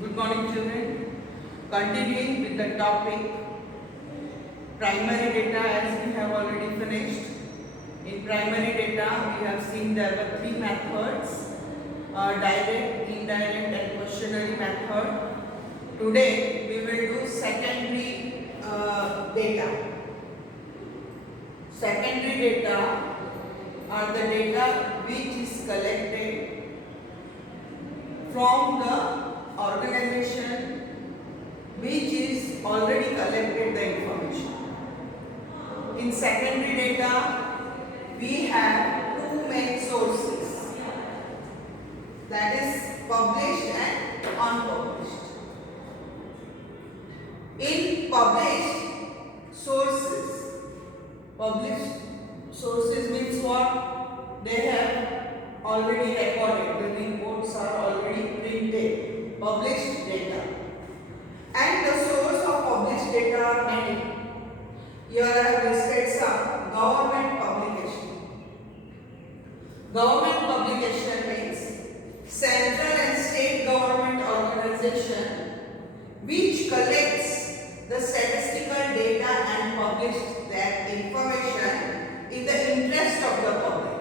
Good morning, children. Continuing with the topic primary data, as we have already finished. In primary data, we have seen there were three methods: direct, indirect, and questionnaire method. Today, we will do secondary data. Secondary data are the data which is collected from the organization which is already collected the information. In secondary data, we have two main sources, that is published and unpublished. In published sources means what? They have already recorded, the reports are already printed, published data. And the source of published data are many. Here I have listed some. Government publication. Government publication means central and state government organization which collects the statistical data and publish that information in the interest of the public.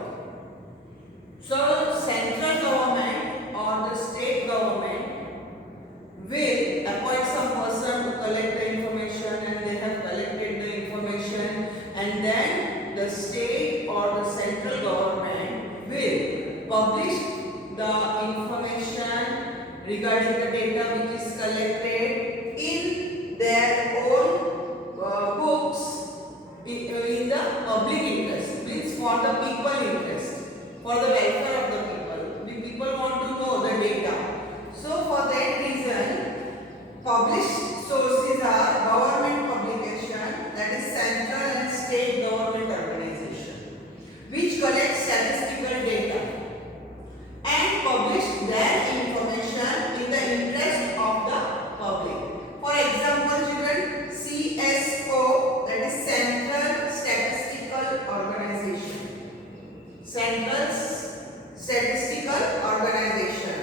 So central government or the state government will appoint some person to collect the information, and they have collected the information, and then the state or the central government will publish the information regarding the data which is collected in their own books in the public interest, means for the people interest, for the welfare of the people. The people want to know the data. So for that reason, published sources are government publication, that is central and state government organization, which collects statistical data and publish their information in the interest of the public. For example, children, CSO, that is Central Statistical Organization. Central Statistical Organization.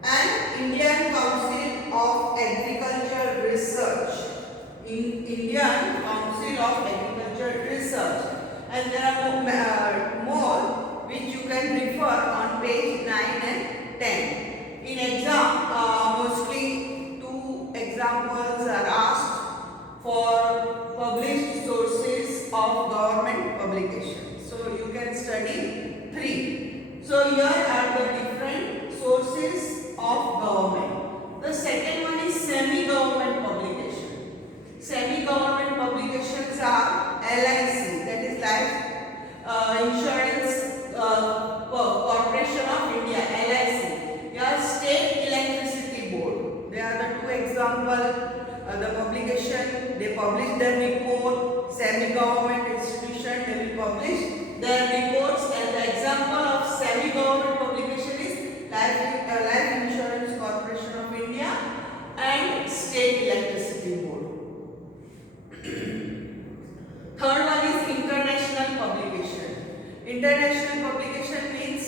And Indian Council of Agriculture Research. Indian Council of Agriculture Research. And there are more which you can refer on page 9 and 10. In exam, mostly two examples are asked for published sources of government publication. So you can study three. So here are the different sources of government. The second one is semi-government publication. Semi-government publications are LIC, that is Life Insurance Corporation of India, LIC. Here State Electricity Board. They are the two examples. The publication, they publish their report. Semi-government institution, they will publish their reports. And the example of semi-government publication is Life Insurance Corporation of India and State Electricity Board. Third one is international publication. International publication means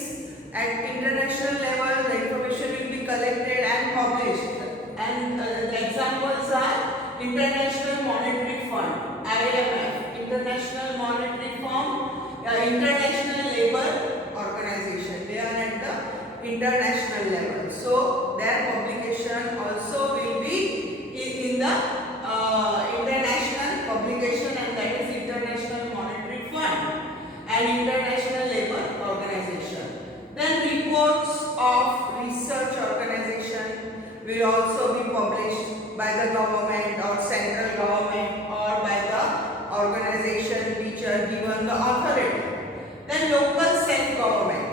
at international level the information will be collected and published. And the examples are International Monetary Fund, IMF, International Monetary Fund, International Labour Organization. They are at the international level. So their publication also will be in the international publication, and that is International Monetary Fund and International Labour Organization. Then reports of research organization will also be published by the government or central government or by the organization which are given the authority. Then local self-government,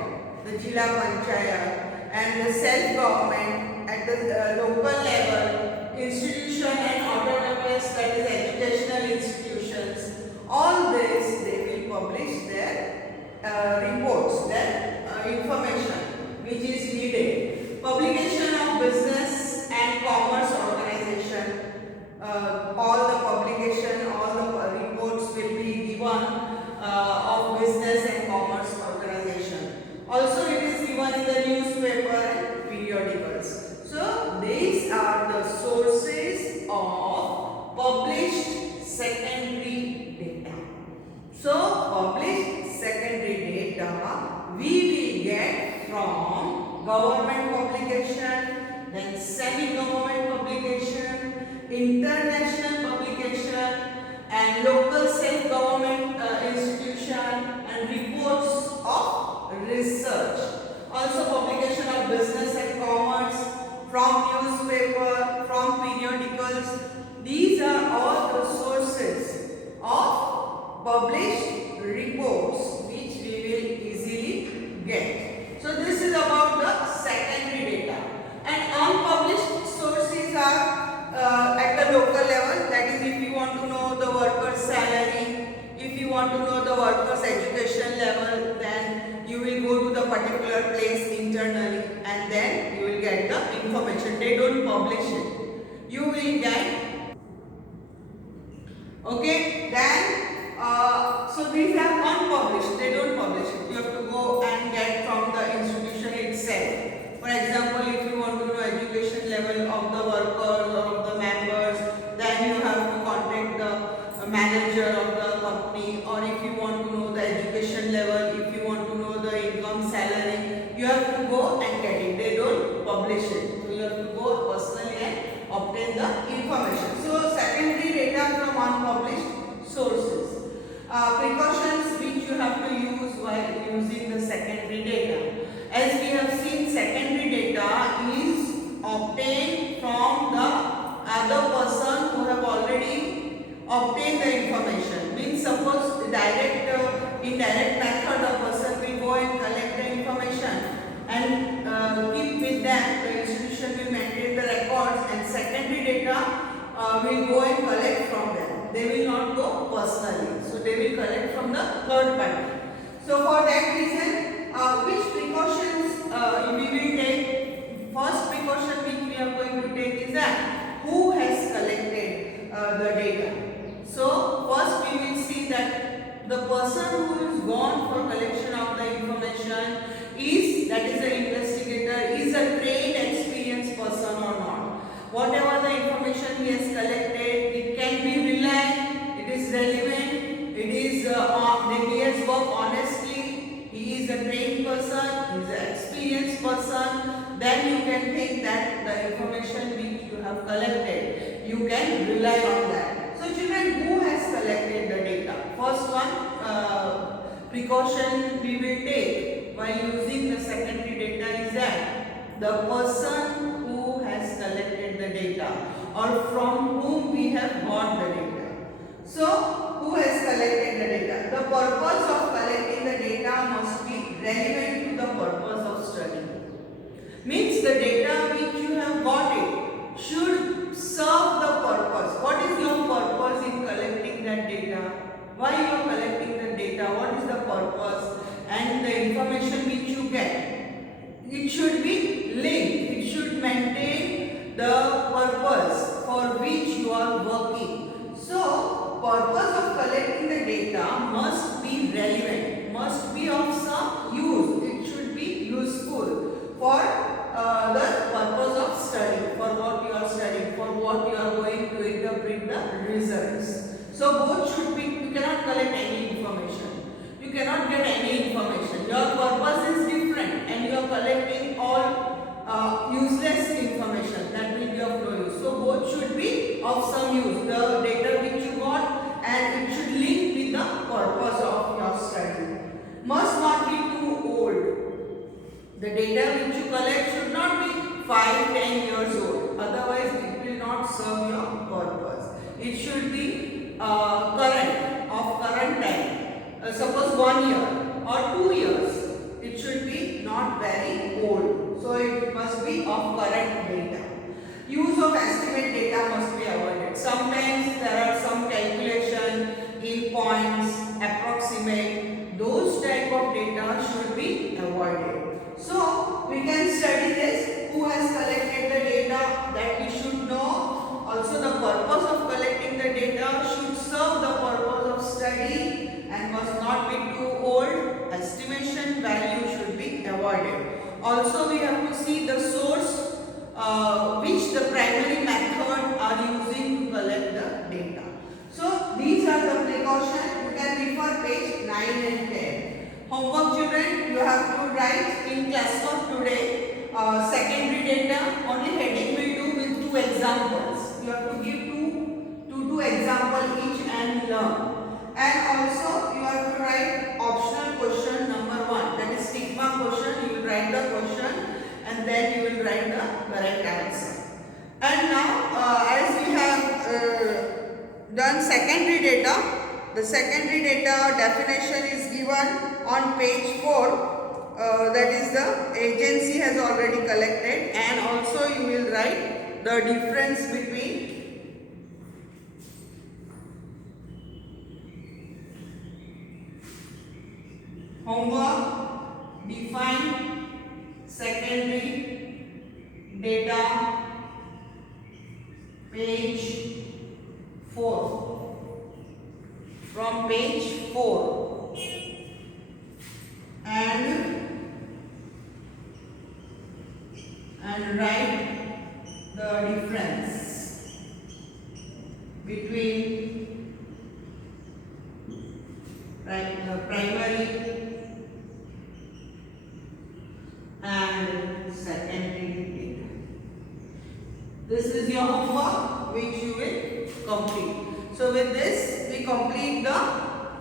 the Jilla Panchayat, and the self-government at the local level, institution and autonomous, that is educational institutions, all this they will publish their reports, their information which is needed. Publication of business and commerce organization, all the publication, all the reports will be given of business and commerce organization. Also it is given in the newspaper and periodicals. So these are then semi-government publication, international publication, and local self-government institution, and reports of research. Also publication of business and commerce, from newspaper, from periodicals. These are all the sources of published reports which we will easily get. So this is about the secondary data. And unpublished sources are at the local level, that is if you want to know the worker's salary, if you want to know the worker's education level, then you will go to the particular place internally and then you will get the information. They don't publish it. You will get. Okay, then so these are unpublished. They don't publish it. You have to go and get from the institution itself. For example, if you want to know education level of the workers or of the members, then you have to contact the manager of the company. Or if you want to know the education level, if you want to know the income salary, you have to go and get it. They don't publish it. So you have to go personally and obtain the information. So secondary data from unpublished sources. Precautions which you have to use while using the secondary data. As we have seen, secondary data is obtained from the other person who have already obtained the information. Means suppose indirect method, a person will go and collect the information and keep with them. The institution will maintain the records, and secondary data will go and collect from them. They will not go personally. So they will collect from the third party. So for that reason, which precautions we will take? First precaution which we are going to take is that who has collected the data. So first we will see that the person who is gone for collection of the information is, that is the investigator, is a trained, experienced person or not. Whatever the information he has collected, it can be reliable, it is relevant, it is he has worked honestly, he is a trained person, he is an experienced person, then you can think that the information which you have collected, you can rely on that. So children, who has collected the data? First one precaution we will take while using the secondary data is that the person who has collected the data or from whom we have got the data. So who has collected the data? The purpose of collecting the data must be relevant to the purpose of study. Means the data which you have got it should serve the purpose. What is your purpose in collecting that data? Why you are collecting the data? What is the purpose? And the information which you get, it should be linked. It should maintain the purpose for which you are working. So, purpose of collecting the data must be relevant, must be of some use. It should be useful for the purpose of study, for what you are studying, for what you are going to interpret the results. So both should be, you cannot collect any information. You cannot get any information. Your purpose is different and you are collecting all useless information that will be of no use. So both should be of some use. The data which you got, and it should link with the purpose of your study. Must not be too old. The data which you collect should not be 5-10 years old. Otherwise it will not serve your purpose. It should be current, of current time. Suppose 1 year or 2 years. It should be not very old. So it must be of current data. Use of estimate data must be avoided. Sometimes there are some calculation in points, approximate. Those type of data should be avoided. So we can study this. Who has collected the data, that we should know. Also the purpose of collecting the data should serve the purpose of study and must not be too old. Estimation value should be avoided. Also we have to see the source which the primary method are using to collect the data. So these are the precautions. You can refer page 9 and 10. Homework children, you have to write in class work today secondary data, only heading examples. You have to give two example each and learn. And also you have to write optional question number 1. That is tick mark question. You will write the question and then you will write the correct answer. And now as we have done secondary data, the secondary data definition is given on page 4. That is the agency has already collected, and also you will write the difference between homework, define, secondary data, page 4. From page 4 and write the difference between primary and secondary data. This is your homework which you will complete. So with this we complete the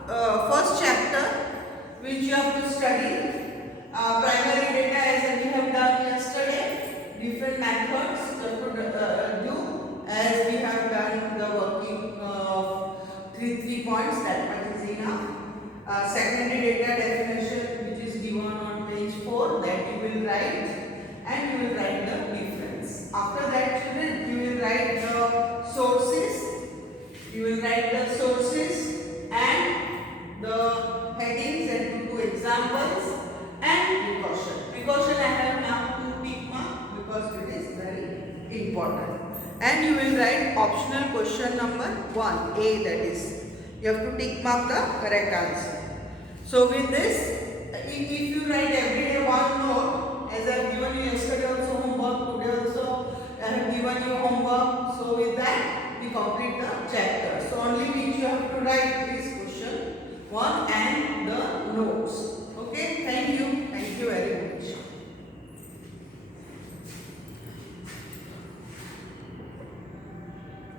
first chapter which you have to study. Primary data as we have done yesterday. Different methods you have to do as we have done the working of 3 points. That much is enough. Secondary data definition which is given on page 4, that you will write, and you will write the difference. After that children, you will write the sources. You will write the sources and the headings and two examples and precaution. Precaution I have now to tick mark because it is very important. And you will write optional question number 1, A, that is. You have to tick mark the correct answer. So with this, if you write every day one note, as I have given you yesterday also homework, today also I have given you homework. So with that, we complete the chapter. So only which you have to write